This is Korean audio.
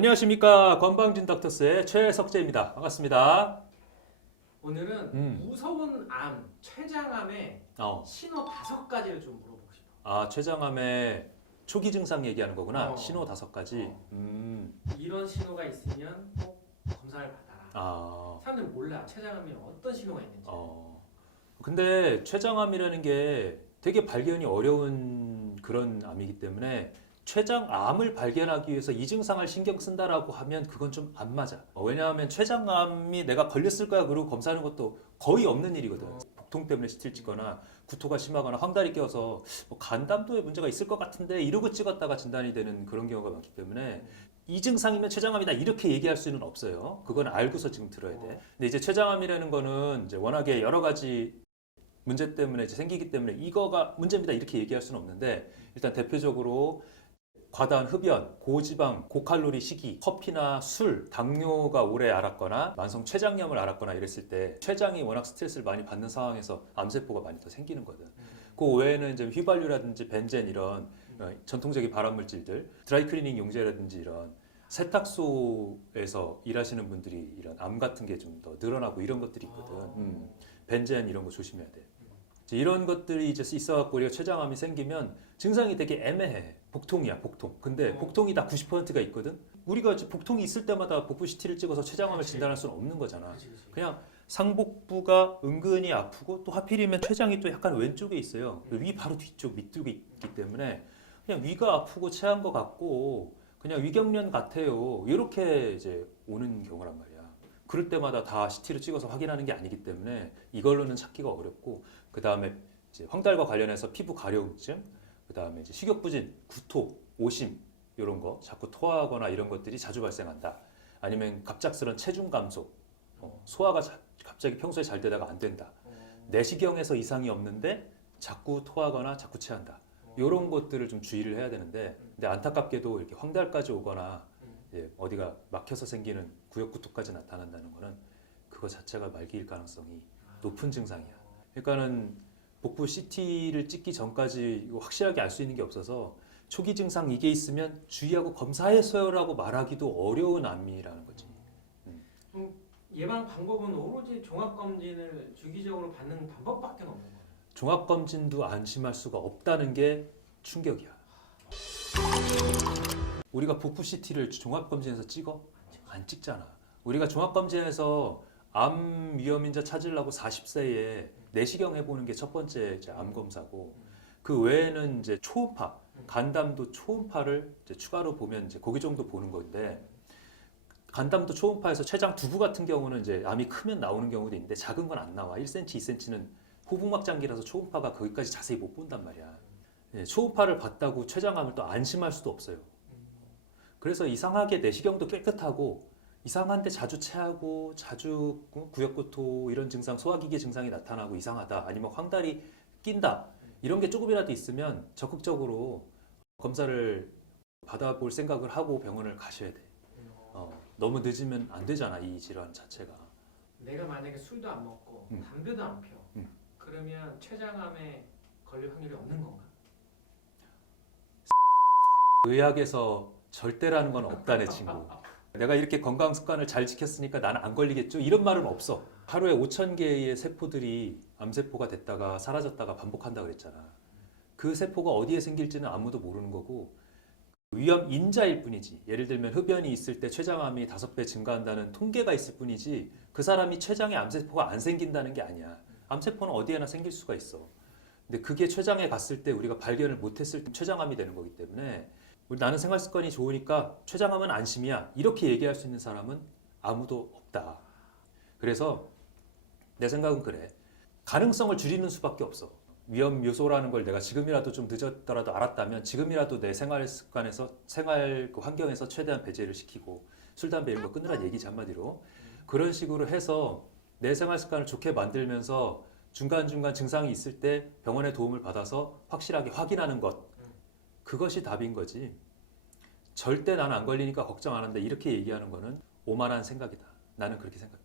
안녕하십니까. 건방진 닥터스의 최석재입니다. 반갑습니다. 오늘은 무서운 암, 췌장암의 신호 5가지를 좀 물어보고 싶어. 췌장암의 초기 증상 얘기하는 거구나. 신호 5가지. 이런 신호가 있으면 꼭 검사를 받아라. 사람들은 몰라. 췌장암이 어떤 신호가 있는지. 근데 췌장암이라는 게 되게 발견이 어려운 그런 암이기 때문에 췌장암을 발견하기 위해서 이 증상을 신경 쓴다라고 하면 그건 좀 안 맞아. 왜냐하면 췌장암이 내가 걸렸을 거야 그러고 검사하는 것도 거의 없는 일이거든. 복통 때문에 스틸 찍거나 구토가 심하거나 황달이 껴서 간담도에 문제가 있을 것 같은데 이러고 찍었다가 진단이 되는 그런 경우가 많기 때문에 이 증상이면 췌장암이다 이렇게 얘기할 수는 없어요. 그건 알고서 지금 들어야 돼. 근데 이제 췌장암이라는 거는 이제 워낙에 여러 가지 문제 때문에 이제 생기기 때문에 이거가 문제입니다 이렇게 얘기할 수는 없는데 일단 대표적으로 과다한 흡연, 고지방, 고칼로리 식이, 커피나 술, 당뇨가 오래 앓았거나 만성 췌장염을 앓았거나 이랬을 때 췌장이 워낙 스트레스를 많이 받는 상황에서 암세포가 많이 더 생기는 거든. 그 외에는 이제 휘발유라든지 벤젠 이런 전통적인 발암물질들, 드라이클리닝 용제라든지 이런 세탁소에서 일하시는 분들이 이런 암 같은 게 좀 더 늘어나고 이런 것들이 있거든. 벤젠 이런 거 조심해야 돼. 이런 것들이 이제 있어갖고 우리가 췌장암이 생기면 증상이 되게 애매해. 복통이야, 복통. 근데 복통이 다 90%가 있거든. 우리가 복통이 있을 때마다 복부 CT를 찍어서 췌장암을 진단할 수는 없는 거잖아. 그냥 상복부가 은근히 아프고 또 하필이면 췌장이 또 약간 왼쪽에 있어요. 위 바로 뒤쪽 밑쪽에 있기 때문에 그냥 위가 아프고 체한 것 같고 그냥 위경련 같아요. 이렇게 이제 오는 경우란 말이야. 그럴 때마다 다 CT를 찍어서 확인하는 게 아니기 때문에 이걸로는 찾기가 어렵고 그 다음에 이제 황달과 관련해서 피부 가려움증, 그 다음에 이제 식욕부진, 구토, 오심 이런 거 자꾸 토하거나 이런 것들이 자주 발생한다. 아니면 갑작스런 체중 감소, 소화가 갑자기 평소에 잘 되다가 안 된다. 내시경에서 이상이 없는데 자꾸 토하거나 자꾸 체한다. 이런 것들을 좀 주의를 해야 되는데 근데 안타깝게도 이렇게 황달까지 오거나 어디가 막혀서 생기는 구역구토까지 나타난다는 거는 그거 자체가 말기일 가능성이 높은 증상이야. 그러니까는 복부 CT를 찍기 전까지 확실하게 알 수 있는 게 없어서 초기 증상 이게 있으면 주의하고 검사해서요라고 말하기도 어려운 암이라는 거지. 예방 방법은 오로지 종합검진을 주기적으로 받는 방법밖에 없는 거예요. 종합검진도 안심할 수가 없다는 게 충격이야. 우리가 복부 CT를 종합검진에서 찍어? 안 찍잖아. 우리가 종합검진에서 암 위험인자 찾으려고 40세에 내시경 해보는 게 첫 번째 이제 암 검사고 그 외에는 이제 초음파, 간담도 초음파를 이제 추가로 보면 이제 거기 정도 보는 건데 간담도 초음파에서 췌장 두부 같은 경우는 이제 암이 크면 나오는 경우도 있는데 작은 건 안 나와. 1cm, 2cm는 후북막장기라서 초음파가 거기까지 자세히 못 본단 말이야. 초음파를 봤다고 췌장암을 또 안심할 수도 없어요. 그래서 이상하게 내시경도 깨끗하고 이상한데 자주 체하고 자주 구역구토 이런 증상, 소화기계 증상이 나타나고 이상하다. 아니면 황달이 낀다. 이런 게 조금이라도 있으면 적극적으로 검사를 받아볼 생각을 하고 병원을 가셔야 돼. 너무 늦으면 안 되잖아, 이 질환 자체가. 내가 만약에 술도 안 먹고 담배도 안 피워. 그러면 췌장암에 걸릴 확률이 없는 건가? 의학에서 절대라는 건 없다네 친구. 내가 이렇게 건강 습관을 잘 지켰으니까 나는 안 걸리겠죠? 이런 말은 없어. 하루에 5,000개의 세포들이 암세포가 됐다가 사라졌다가 반복한다 그랬잖아. 그 세포가 어디에 생길지는 아무도 모르는 거고 위험 인자일 뿐이지. 예를 들면 흡연이 있을 때 췌장암이 5배 증가한다는 통계가 있을 뿐이지 그 사람이 췌장에 암세포가 안 생긴다는 게 아니야. 암세포는 어디에나 생길 수가 있어. 근데 그게 췌장에 갔을 때 우리가 발견을 못했을 때 췌장암이 되는 거기 때문에 나는 생활 습관이 좋으니까 췌장암은 안심이야. 이렇게 얘기할 수 있는 사람은 아무도 없다. 그래서 내 생각은 그래. 가능성을 줄이는 수밖에 없어. 위험 요소라는 걸 내가 지금이라도 좀 늦었더라도 알았다면 지금이라도 내 생활 습관에서 생활 그 환경에서 최대한 배제를 시키고 술, 담배 이런 거 끊으란 얘기지 한마디로. 그런 식으로 해서 내 생활 습관을 좋게 만들면서 중간중간 증상이 있을 때 병원의 도움을 받아서 확실하게 확인하는 것. 그것이 답인 거지. 절대 나는 안 걸리니까 걱정 안 한다 이렇게 얘기하는 거는 오만한 생각이다. 나는 그렇게 생각해.